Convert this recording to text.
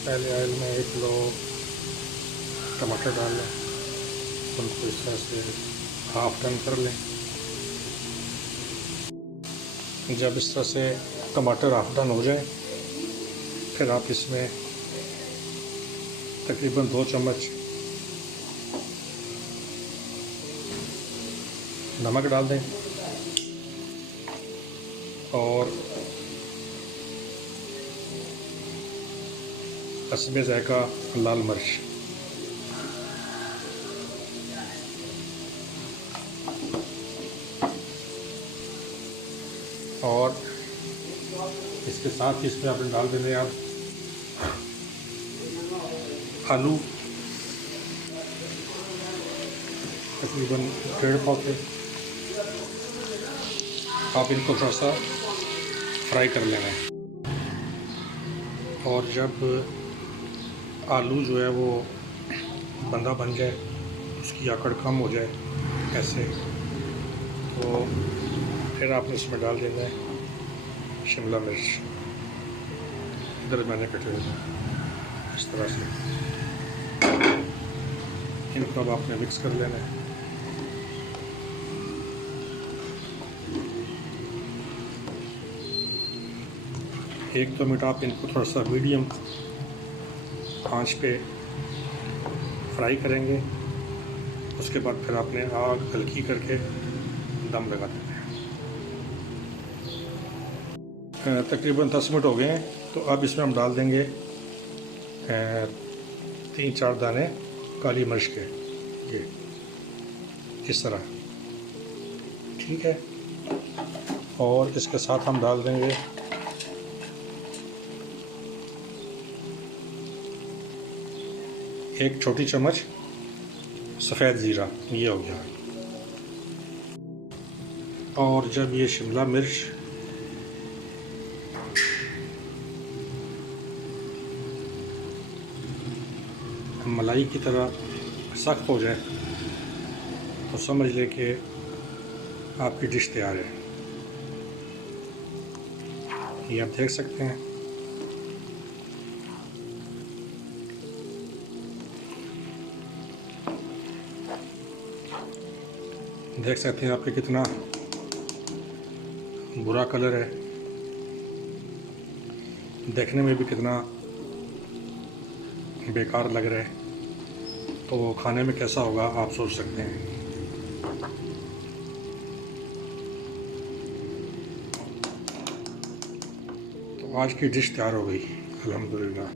पहले ऑयल में 1 किलो टमाटर डाल लें, उनको इस तरह से हाफ टर्न कर लें। जब इस तरह से टमाटर हाफ टर्न हो जाए, फिर आप इसमें तकरीबन 2 चम्मच नमक डाल दें और हस्बे ज़ायक़ा लाल मिर्च। और इसके साथ ही इसमें आपने डाल देने आप आलू, तकरीबन 1.5 पाव के। आप इनको थोड़ा सा फ्राई कर लेना है। और जब आलू जो है वो बंदा बन जाए, उसकी आकड़ कम हो जाए ऐसे, तो फिर आपने इसमें डाल देना है शिमला मिर्च। इधर मैंने कटे हुए इस तरह से, इनको अब आपने मिक्स कर लेना है। एक 2 मिनट आप इनको थोड़ा सा मीडियम आंच पे फ्राई करेंगे। उसके बाद फिर आपने आग हल्की करके दम लगा देना है। तकरीबन 10 मिनट हो गए हैं, तो अब इसमें हम डाल देंगे 3-4 दाने काली मिर्च के, ये इस तरह, ठीक है। और इसके साथ हम डाल देंगे एक छोटी चम्मच सफ़ेद ज़ीरा, ये हो गया। और जब ये शिमला मिर्च मलाई की तरह सख्त हो जाए, तो समझ लें कि आपकी डिश तैयार है। ये आप देख सकते हैं। देख सकते हैं आपके कितना बुरा कलर है, देखने में भी कितना बेकार लग रहा है, तो खाने में कैसा होगा आप सोच सकते हैं। तो आज की डिश तैयार हो गई, अल्हम्दुलिल्लाह।